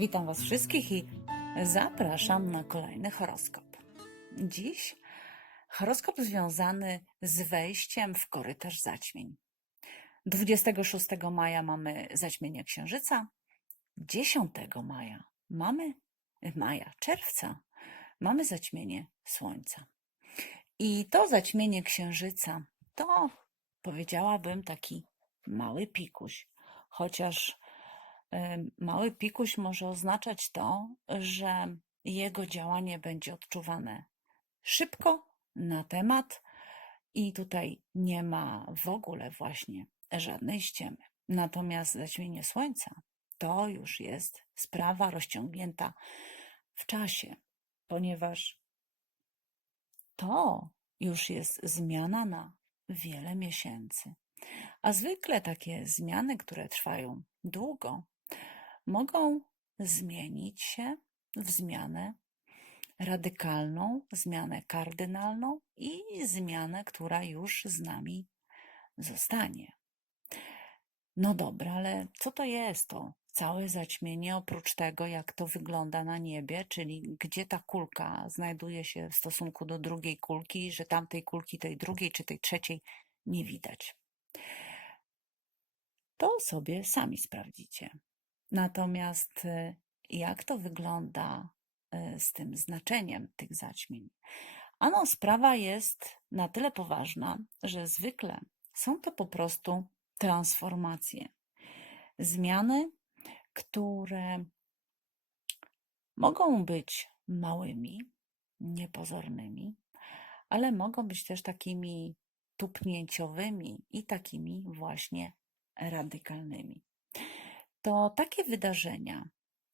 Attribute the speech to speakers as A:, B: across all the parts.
A: Witam Was wszystkich i zapraszam na kolejny horoskop. Dziś horoskop związany z wejściem w korytarz zaćmień. 26 maja mamy zaćmienie księżyca, 10 maja mamy maja, czerwca mamy zaćmienie słońca. I to zaćmienie księżyca to powiedziałabym taki mały pikuś, chociaż mały pikuś może oznaczać to, że jego działanie będzie odczuwane szybko, na temat i tutaj nie ma w ogóle właśnie żadnej ściemy. Natomiast zaćmienie słońca to już jest sprawa rozciągnięta w czasie, ponieważ to już jest zmiana na wiele miesięcy. A zwykle takie zmiany, które trwają długo, mogą zmienić się w zmianę radykalną, zmianę kardynalną i zmianę, która już z nami zostanie. No dobra, ale co to jest to całe zaćmienie, oprócz tego, jak to wygląda na niebie, czyli gdzie ta kulka znajduje się w stosunku do drugiej kulki, że tamtej kulki, tej drugiej czy tej trzeciej nie widać. To sobie sami sprawdzicie. Natomiast y, jak to wygląda y, z tym znaczeniem tych zaćmień? Ano, sprawa jest na tyle poważna, że zwykle są to po prostu transformacje. Zmiany, które mogą być małymi, niepozornymi, ale mogą być też takimi tupnięciowymi i takimi właśnie radykalnymi. To takie wydarzenia,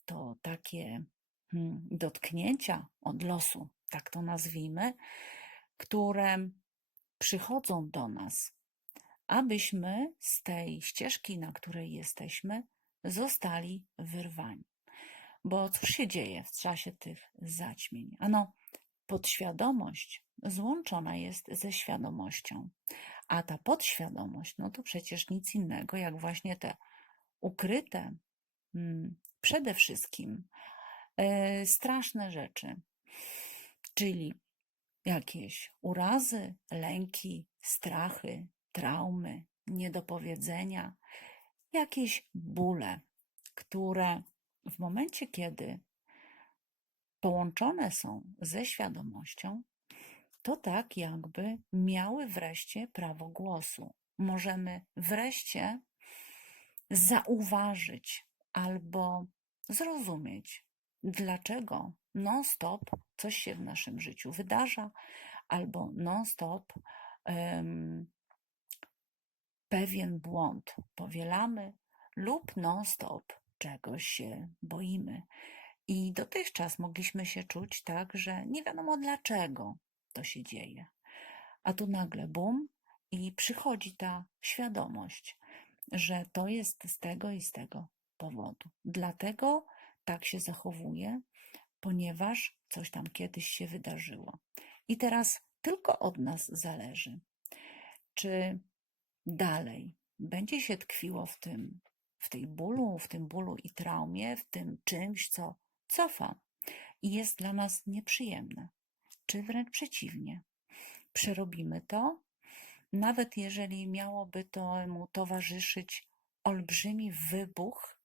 A: to takie hmm, dotknięcia od losu, tak to nazwijmy, które przychodzą do nas, abyśmy z tej ścieżki, na której jesteśmy, zostali wyrwani. Bo cóż się dzieje w czasie tych zaćmień? Ano, podświadomość złączona jest ze świadomością, a ta podświadomość, no to przecież nic innego jak właśnie te ukryte, mm, przede wszystkim e, straszne rzeczy, czyli jakieś urazy, lęki, strachy, traumy, niedopowiedzenia, jakieś bóle, które w momencie, kiedy połączone są ze świadomością, to tak jakby miały wreszcie prawo głosu. Możemy wreszcie zauważyć albo zrozumieć, dlaczego non-stop coś się w naszym życiu wydarza, albo non-stop um, pewien błąd powielamy, lub non-stop czegoś się boimy. I dotychczas mogliśmy się czuć tak, że nie wiadomo dlaczego to się dzieje. A tu nagle bum i przychodzi ta świadomość, że to jest z tego i z tego powodu. Dlatego tak się zachowuje, ponieważ coś tam kiedyś się wydarzyło. I teraz tylko od nas zależy, czy dalej będzie się tkwiło w tym, w tej bólu, w tym bólu i traumie, w tym czymś, co cofa i jest dla nas nieprzyjemne, czy wręcz przeciwnie. Przerobimy to, nawet jeżeli miałoby to mu towarzyszyć olbrzymi wybuch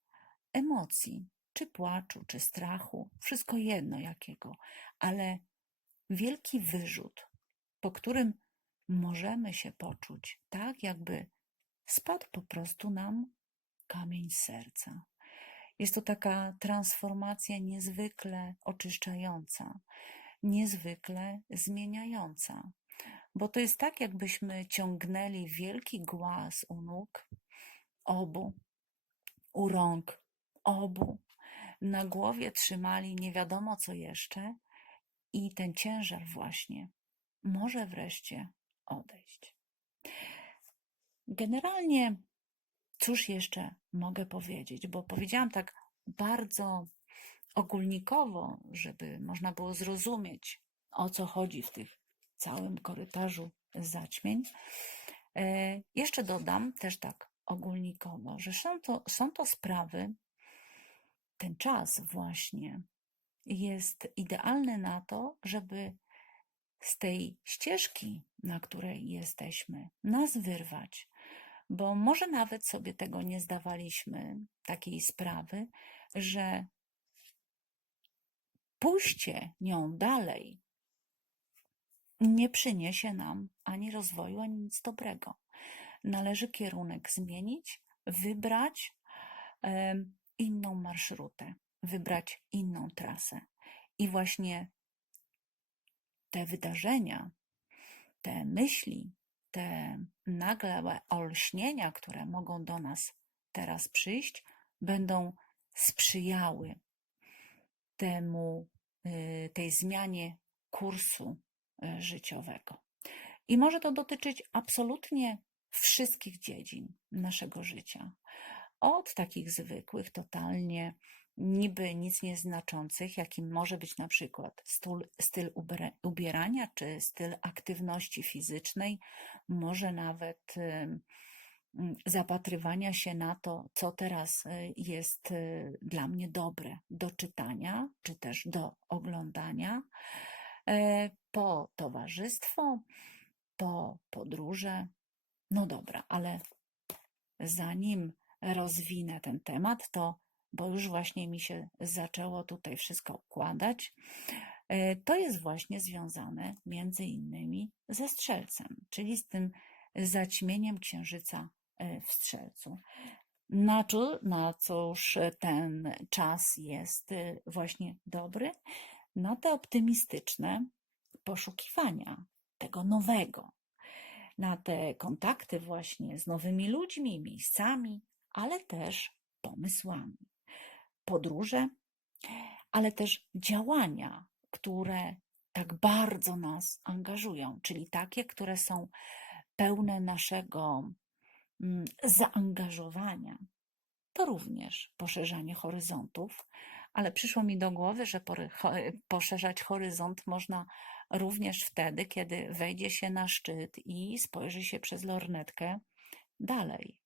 A: emocji, czy płaczu, czy strachu, wszystko jedno jakiego, ale wielki wyrzut, po którym możemy się poczuć tak, jakby spadł po prostu nam kamień serca. Jest to taka transformacja niezwykle oczyszczająca, niezwykle zmieniająca, bo to jest tak, jakbyśmy ciągnęli wielki głaz u nóg obu, u rąk obu, na głowie trzymali nie wiadomo co jeszcze i ten ciężar właśnie może wreszcie odejść. Generalnie, cóż jeszcze mogę powiedzieć, bo powiedziałam tak bardzo ogólnikowo, żeby można było zrozumieć, o co chodzi w tych całym korytarzu zaćmień. E, jeszcze dodam też tak ogólnikowo, że są to, są to sprawy, ten czas właśnie jest idealny na to, żeby z tej ścieżki, na której jesteśmy, nas wyrwać, bo może nawet sobie tego nie zdawaliśmy, takiej sprawy, że pójście nią dalej nie przyniesie nam ani rozwoju, ani nic dobrego. Należy kierunek zmienić, wybrać inną marszrutę, wybrać inną trasę. I właśnie te wydarzenia, te myśli, te nagle olśnienia, które mogą do nas teraz przyjść, będą sprzyjały temu, y, tej zmianie kursu życiowego. I może to dotyczyć absolutnie wszystkich dziedzin naszego życia. Od takich zwykłych, totalnie niby nic nieznaczących, jakim może być na przykład styl, styl ubierania czy styl aktywności fizycznej, może nawet ym, ym, zapatrywania się na to, co teraz y, jest y, dla mnie dobre do czytania, czy też do oglądania, e, po towarzystwo, po podróże. No dobra, ale zanim rozwinę ten temat, to bo już właśnie mi się zaczęło tutaj wszystko układać, e, to jest właśnie związane między innymi ze strzelcem, czyli z tym zaćmieniem księżyca e, w strzelcu. Na, czu- na cóż ten czas jest e, właśnie dobry? Na te optymistyczne poszukiwania tego nowego, na te kontakty właśnie z nowymi ludźmi, miejscami, ale też pomysłami. Podróże, ale też działania, które tak bardzo nas angażują, czyli takie, które są pełne naszego mm, zaangażowania. To również poszerzanie horyzontów, ale przyszło mi do głowy, że poszerzać horyzont można również wtedy, kiedy wejdzie się na szczyt i spojrzy się przez lornetkę dalej.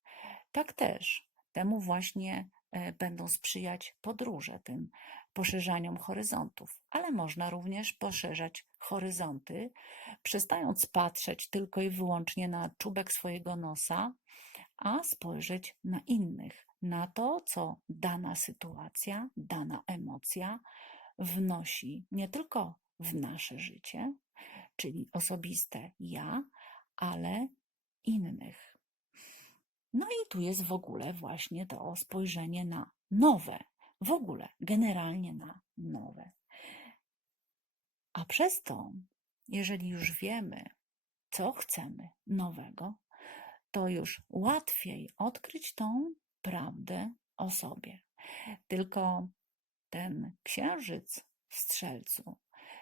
A: Tak też temu właśnie e, będą sprzyjać podróże, tym poszerzaniom horyzontów, ale można również poszerzać horyzonty, przestając patrzeć tylko i wyłącznie na czubek swojego nosa, a spojrzeć na innych, na to, co dana sytuacja, dana emocja wnosi nie tylko w nasze życie, czyli osobiste ja, ale innych. No i tu jest w ogóle właśnie to spojrzenie na nowe, w ogóle generalnie na nowe. A przez to, jeżeli już wiemy, co chcemy nowego, to już łatwiej odkryć tą prawdę o sobie. Tylko ten księżyc w strzelcu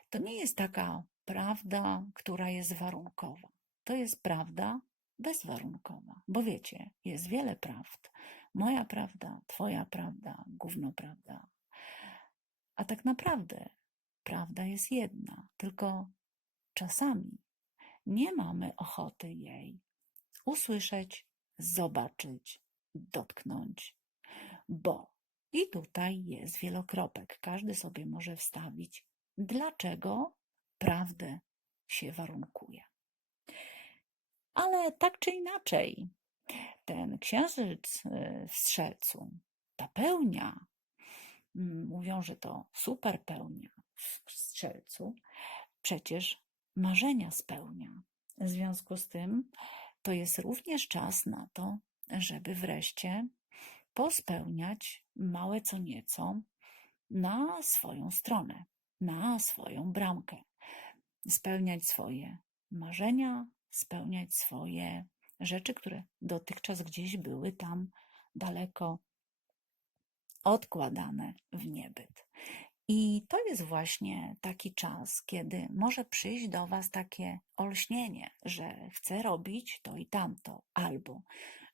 A: to nie jest taka prawda, która jest warunkowa. To jest prawda bezwarunkowa. Bo wiecie, jest wiele prawd. Moja prawda, twoja prawda, gówno prawda. A tak naprawdę prawda jest jedna, tylko czasami nie mamy ochoty jej usłyszeć, zobaczyć, dotknąć, bo i tutaj jest wielokropek. Każdy sobie może wstawić, dlaczego prawdę się warunkuje. Ale tak czy inaczej, ten księżyc y, w strzelcu, ta pełnia, mm, mówią, że to super pełnia w strzelcu, przecież marzenia spełnia. W związku z tym to jest również czas na to, żeby wreszcie pospełniać małe co nieco na swoją stronę, na swoją bramkę. Spełniać swoje marzenia, spełniać swoje rzeczy, które dotychczas gdzieś były tam daleko odkładane w niebyt. I to jest właśnie taki czas, kiedy może przyjść do Was takie olśnienie, że chcę robić to i tamto, albo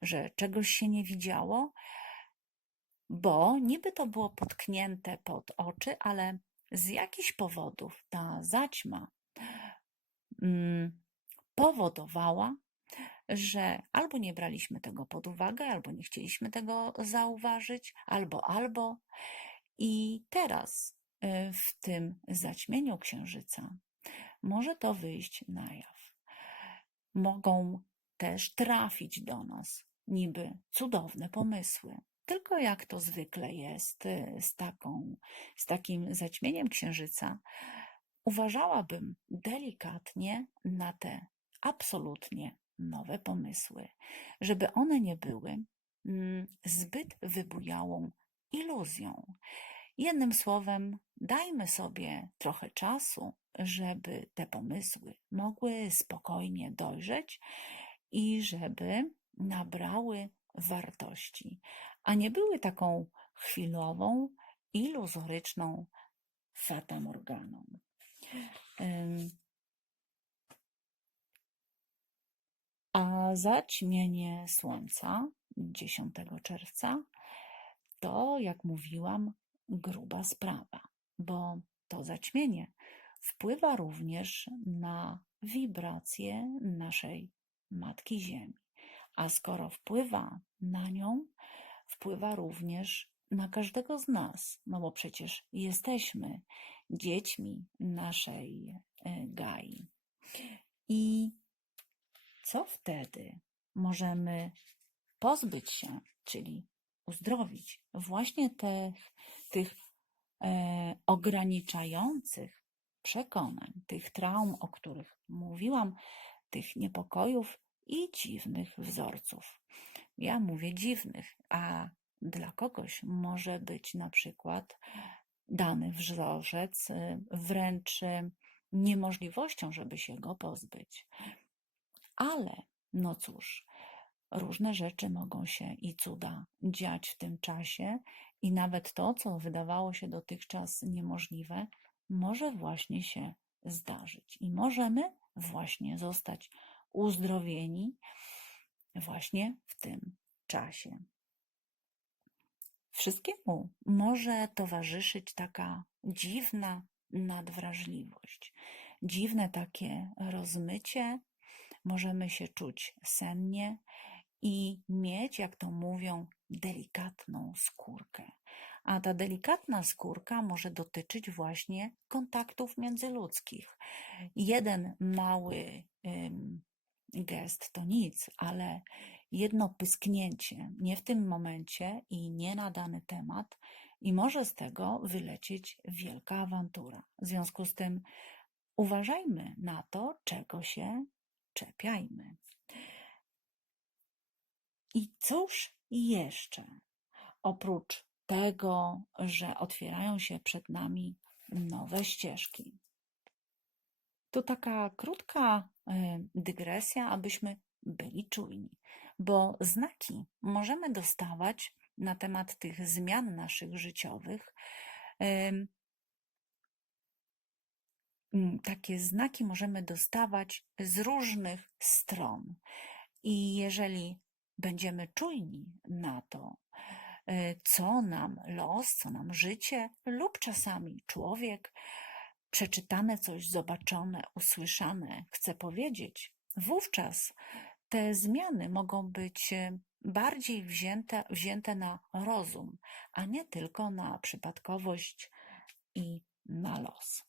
A: że czegoś się nie widziało, bo niby to było potknięte pod oczy, ale z jakichś powodów ta zaćma mm, powodowała, że albo nie braliśmy tego pod uwagę, albo nie chcieliśmy tego zauważyć, albo, albo. I teraz y, w tym zaćmieniu księżyca może to wyjść na jaw. Mogą też trafić do nas niby cudowne pomysły. Tylko jak to zwykle jest y, z, taką, z takim zaćmieniem księżyca, uważałabym delikatnie na te absolutnie nowe pomysły, żeby one nie były mm, zbyt wybujałą iluzją. Jednym słowem, dajmy sobie trochę czasu, żeby te pomysły mogły spokojnie dojrzeć i żeby nabrały wartości, a nie były taką chwilową, iluzoryczną fatamorganą. A zaćmienie słońca 10 czerwca to, jak mówiłam, gruba sprawa, bo to zaćmienie wpływa również na wibracje naszej Matki Ziemi. A skoro wpływa na nią, wpływa również na każdego z nas, no bo przecież jesteśmy dziećmi naszej e, Gai. I co wtedy możemy pozbyć się, czyli uzdrowić właśnie tych, tych e, ograniczających przekonań, tych traum, o których mówiłam, tych niepokojów i dziwnych wzorców. Ja mówię dziwnych, a dla kogoś może być na przykład dany wzorzec y, wręcz y, niemożliwością, żeby się go pozbyć. Ale, no cóż, różne rzeczy mogą się i cuda dziać w tym czasie, i nawet to, co wydawało się dotychczas niemożliwe, może właśnie się zdarzyć. I możemy właśnie zostać uzdrowieni właśnie w tym czasie. Wszystkiemu może towarzyszyć taka dziwna nadwrażliwość, dziwne takie rozmycie. Możemy się czuć sennie i mieć, jak to mówią, delikatną skórkę. A ta delikatna skórka może dotyczyć właśnie kontaktów międzyludzkich. Jeden mały ym, gest to nic, ale jedno pysknięcie, nie w tym momencie i nie na dany temat, i może z tego wylecieć wielka awantura. W związku z tym uważajmy na to, czego się czepiajmy. I cóż jeszcze? Oprócz tego, że otwierają się przed nami nowe ścieżki. Tu taka krótka dygresja, abyśmy byli czujni, bo znaki możemy dostawać na temat tych zmian naszych życiowych. Takie znaki możemy dostawać z różnych stron. I jeżeli będziemy czujni na to, e, co nam los, co nam życie lub czasami człowiek, przeczytane coś, zobaczone, usłyszane chce powiedzieć, wówczas te zmiany mogą być e, bardziej wzięte, wzięte na rozum, a nie tylko na przypadkowość i na los.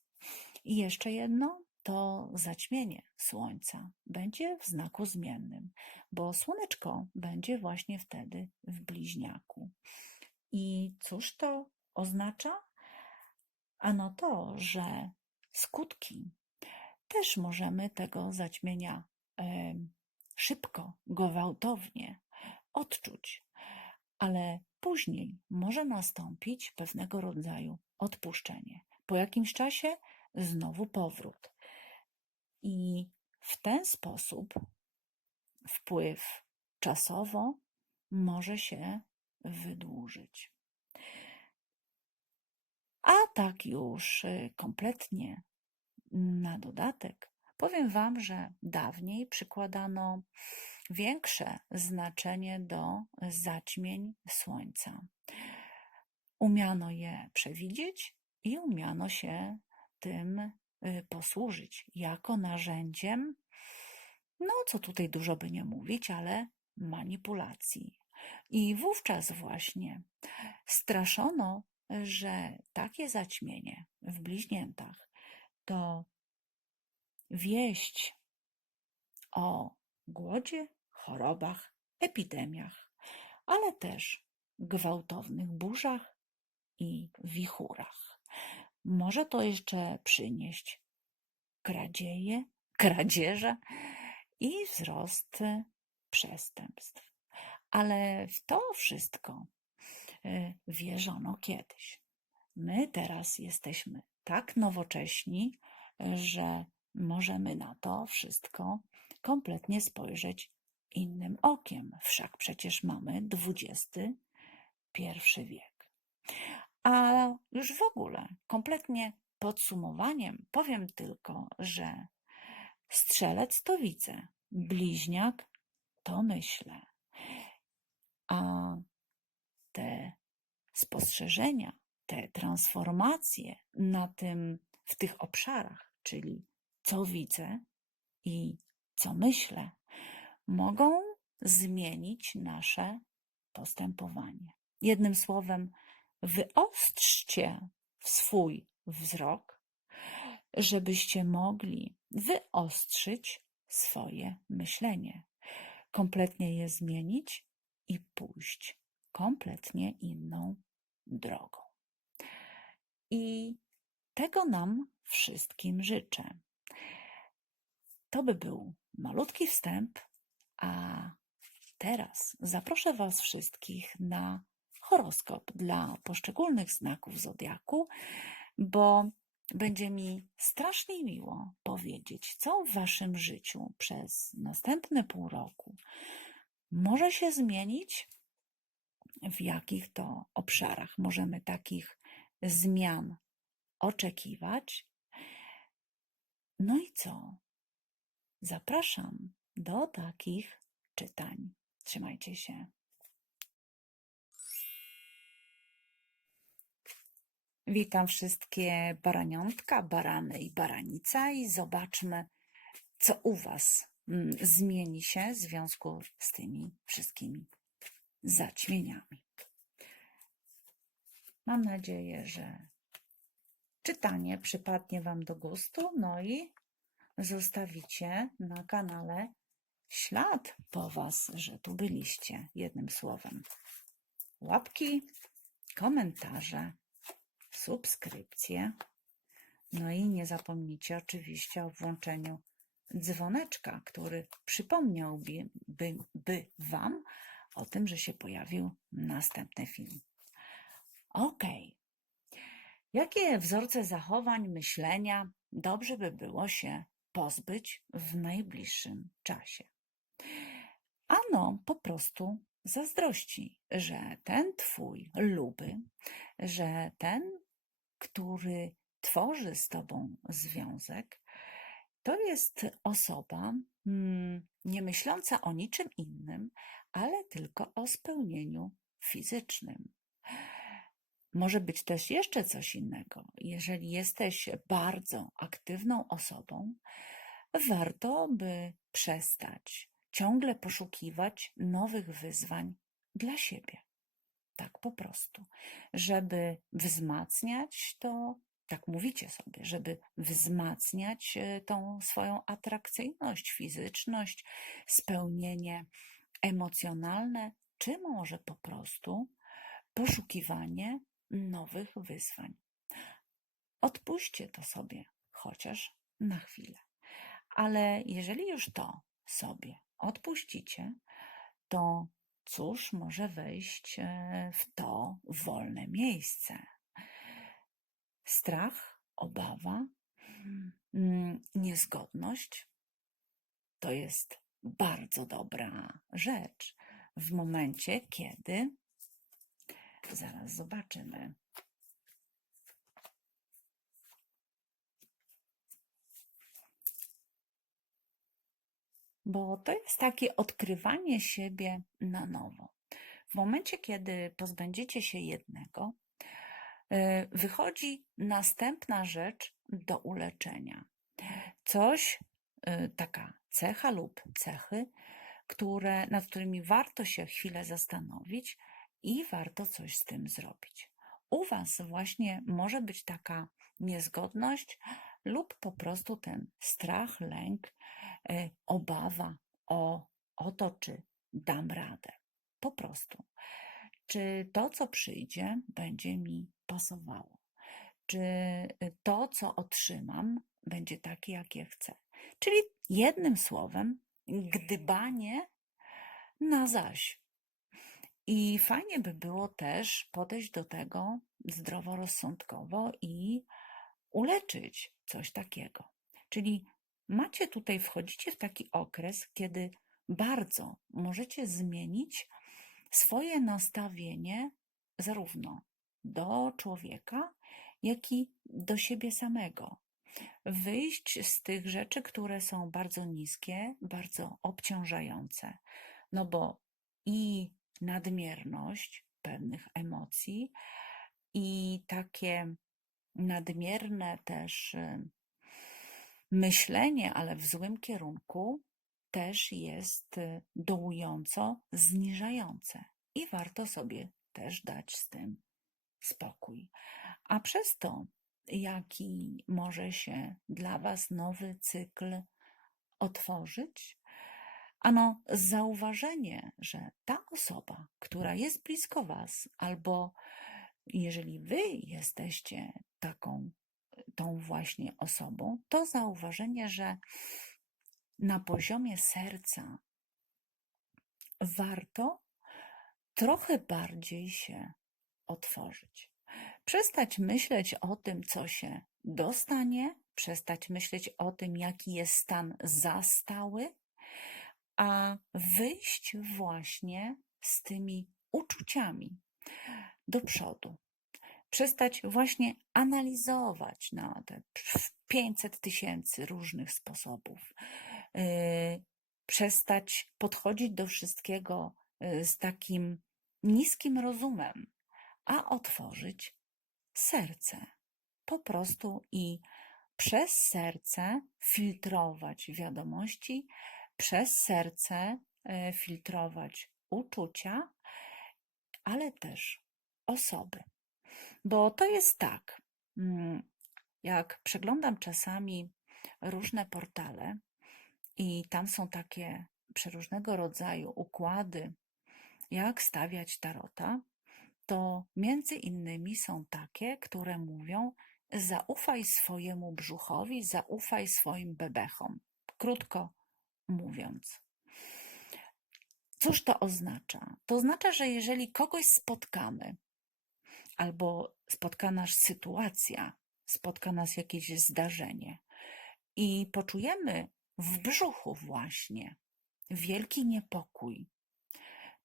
A: I jeszcze jedno, to zaćmienie słońca będzie w znaku zmiennym, bo słoneczko będzie właśnie wtedy w bliźniaku. I cóż to oznacza? Ano to, że skutki też możemy tego zaćmienia szybko, gwałtownie odczuć, ale później może nastąpić pewnego rodzaju odpuszczenie. Po jakimś czasie znowu powrót. I w ten sposób wpływ czasowo może się wydłużyć. A tak już y, kompletnie na dodatek powiem Wam, że dawniej przykładano większe znaczenie do zaćmień słońca. Umiano je przewidzieć i umiano się tym Y, posłużyć jako narzędziem, no co tutaj dużo by nie mówić, ale manipulacji. I wówczas właśnie straszono że takie zaćmienie w bliźniętach to wieść o głodzie, chorobach, epidemiach, ale też gwałtownych burzach i wichurach. Może to jeszcze przynieść kradzieje, kradzieże i wzrost przestępstw. Ale w to wszystko wierzono kiedyś. My teraz jesteśmy tak nowocześni, że możemy na to wszystko kompletnie spojrzeć innym okiem. Wszak przecież mamy XXI wiek. A już w ogóle, kompletnie podsumowaniem, powiem tylko, że strzelec to widzę, bliźniak to myślę. A te spostrzeżenia, te transformacje na tym, w tych obszarach, czyli co widzę i co myślę, mogą zmienić nasze postępowanie. Jednym słowem, wyostrzcie swój wzrok, żebyście mogli wyostrzyć swoje myślenie, kompletnie je zmienić i pójść kompletnie inną drogą. I tego nam wszystkim życzę. To by był malutki wstęp, a teraz zaproszę Was wszystkich na horoskop dla poszczególnych znaków zodiaku, bo będzie mi strasznie miło powiedzieć, co w Waszym życiu przez następne pół roku może się zmienić, w jakich to obszarach możemy takich zmian oczekiwać. No i co? Zapraszam do takich czytań. Trzymajcie się. Witam wszystkie baraniątka, barany i baranica i zobaczmy, co u Was mm, zmieni się w związku z tymi wszystkimi zaćmieniami. Mam nadzieję, że czytanie przypadnie Wam do gustu, no i zostawicie na kanale ślad po Was, że tu byliście, jednym słowem. Łapki, komentarze, subskrypcje. No i nie zapomnijcie oczywiście o włączeniu dzwoneczka, który przypomniałby by, by Wam o tym, że się pojawił następny film. Ok. Jakie wzorce zachowań, myślenia dobrze by było się pozbyć w najbliższym czasie? Ano, po prostu zazdrości, że ten twój luby, że ten, który tworzy z tobą związek, to jest osoba hmm, nie myśląca o niczym innym, ale tylko o spełnieniu fizycznym. Może być też jeszcze coś innego. Jeżeli jesteś bardzo aktywną osobą, warto by przestać ciągle poszukiwać nowych wyzwań dla siebie. Tak po prostu, żeby wzmacniać to, tak mówicie sobie, żeby wzmacniać e, tą swoją atrakcyjność, fizyczność, spełnienie emocjonalne, czy może po prostu poszukiwanie nowych wyzwań. Odpuśćcie to sobie chociaż na chwilę. Ale jeżeli już to sobie odpuścicie, to cóż może wejść e, w to wolne miejsce? Strach, obawa, mm, niezgodność to jest bardzo dobra rzecz w momencie, kiedy zaraz zobaczymy. bo to jest takie odkrywanie siebie na nowo. W momencie, kiedy pozbędziecie się jednego, y, wychodzi następna rzecz do uleczenia. Coś, y, taka cecha lub cechy, które, nad którymi warto się chwilę zastanowić i warto coś z tym zrobić. u Was właśnie może być taka niezgodność lub po prostu ten strach, lęk, y, obawa o, o to, czy dam radę. Po prostu. Czy to, co przyjdzie, będzie mi pasowało? Czy y, to, co otrzymam, będzie takie, jakie chcę? Czyli jednym słowem, gdybanie na zaś. I fajnie by było też podejść do tego zdroworozsądkowo i uleczyć coś takiego. Czyli macie tutaj, wchodzicie w taki okres, kiedy bardzo możecie zmienić swoje nastawienie zarówno do człowieka, jak i do siebie samego. Wyjść z tych rzeczy, które są bardzo niskie, bardzo obciążające. No bo i nadmierność pewnych emocji, i takie nadmierne też y, myślenie, ale w złym kierunku, też jest y, dołująco zniżające. I warto sobie też dać z tym spokój. A przez to, jaki może się dla Was nowy cykl otworzyć, ano zauważenie, że ta osoba, która jest blisko Was, albo jeżeli Wy jesteście taką, tą właśnie osobą, to zauważenie, że na poziomie serca warto trochę bardziej się otworzyć. Przestać myśleć o tym, co się dostanie, przestać myśleć o tym, jaki jest stan zastały, a wyjść właśnie z tymi uczuciami do przodu. Przestać właśnie analizować na te 500 tysięcy różnych sposobów. Yy, przestać podchodzić do wszystkiego yy, z takim niskim rozumem, a otworzyć serce. Po prostu i przez serce filtrować wiadomości, przez serce yy, filtrować uczucia, ale też osoby. Bo to jest tak, mm, jak przeglądam czasami różne portale i tam są takie przeróżnego rodzaju układy, jak stawiać tarota, to między innymi są takie, które mówią: zaufaj swojemu brzuchowi, zaufaj swoim bebechom. Krótko mówiąc. Cóż to oznacza? To oznacza, że jeżeli kogoś spotkamy, albo spotka nas sytuacja, spotka nas jakieś zdarzenie i poczujemy w brzuchu właśnie wielki niepokój,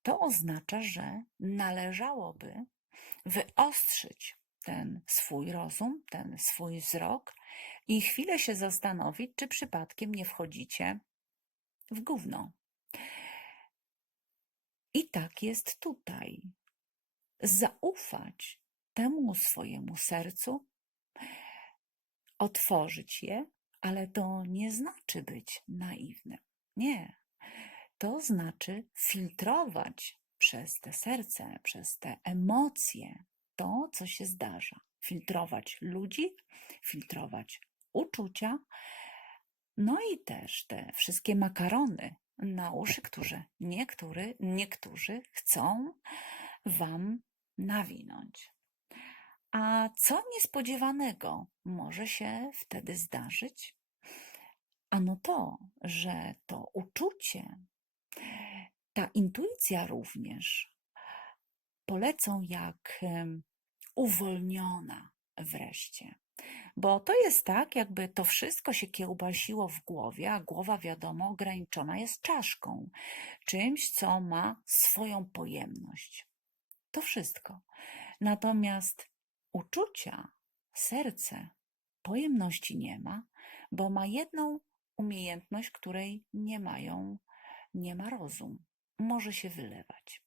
A: to oznacza, że należałoby wyostrzyć ten swój rozum, ten swój wzrok i chwilę się zastanowić, czy przypadkiem nie wchodzicie w gówno. I tak jest tutaj. Zaufać temu swojemu sercu, otworzyć je, ale to nie znaczy być naiwnym. Nie. To znaczy filtrować przez te serce, przez te emocje to, co się zdarza. Filtrować ludzi, filtrować uczucia, no i też te wszystkie makarony na uszy, które niektóry, niektórzy chcą Wam nawinąć. A co niespodziewanego może się wtedy zdarzyć? Ano to, że to uczucie, ta intuicja również polecą jak uwolniona wreszcie. Bo to jest tak, jakby to wszystko się kiełbasiło w głowie, a głowa, wiadomo, ograniczona jest czaszką, czymś, co ma swoją pojemność. To wszystko. Natomiast uczucia, serce, pojemności nie ma, bo ma jedną umiejętność, której nie mają, nie ma rozum. Może się wylewać,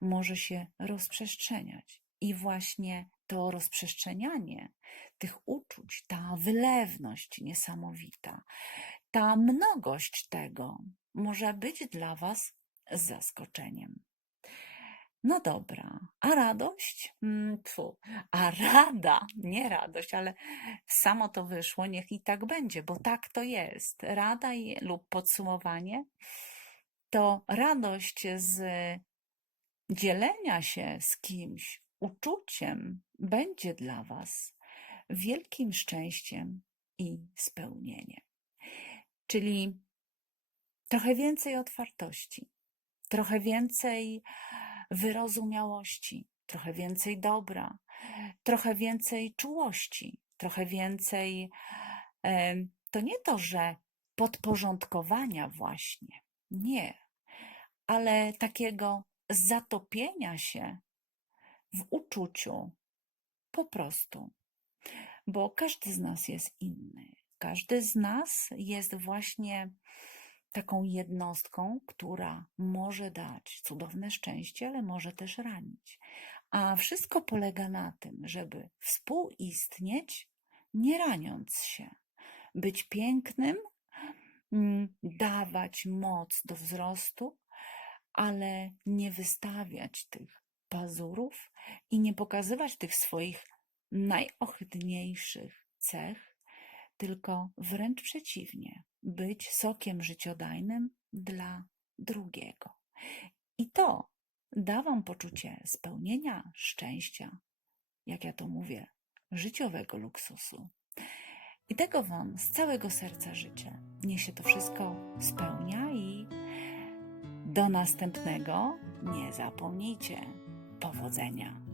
A: może się rozprzestrzeniać. I właśnie to rozprzestrzenianie tych uczuć, ta wylewność niesamowita, ta mnogość tego może być dla Was zaskoczeniem. No dobra, a radość? Mm, tfu, a rada, nie radość, ale samo to wyszło, niech i tak będzie, bo tak to jest. Rada lub podsumowanie to radość z dzielenia się z kimś uczuciem będzie dla Was wielkim szczęściem i spełnieniem. Czyli trochę więcej otwartości, trochę więcej wyrozumiałości, trochę więcej dobra, trochę więcej czułości, trochę więcej. To nie to, że podporządkowania, właśnie. Nie, ale takiego zatopienia się w uczuciu po prostu, bo każdy z nas jest inny. Każdy z nas jest właśnie taką jednostką, która może dać cudowne szczęście, ale może też ranić. A wszystko polega na tym, żeby współistnieć, nie raniąc się, być pięknym, dawać moc do wzrostu, ale nie wystawiać tych pazurów i nie pokazywać tych swoich najohydniejszych cech, tylko wręcz przeciwnie, być sokiem życiodajnym dla drugiego. I to da Wam poczucie spełnienia, szczęścia, jak ja to mówię, życiowego luksusu. I tego Wam z całego serca życzę. Niech się to wszystko spełnia i do następnego nie zapomnijcie powodzenia.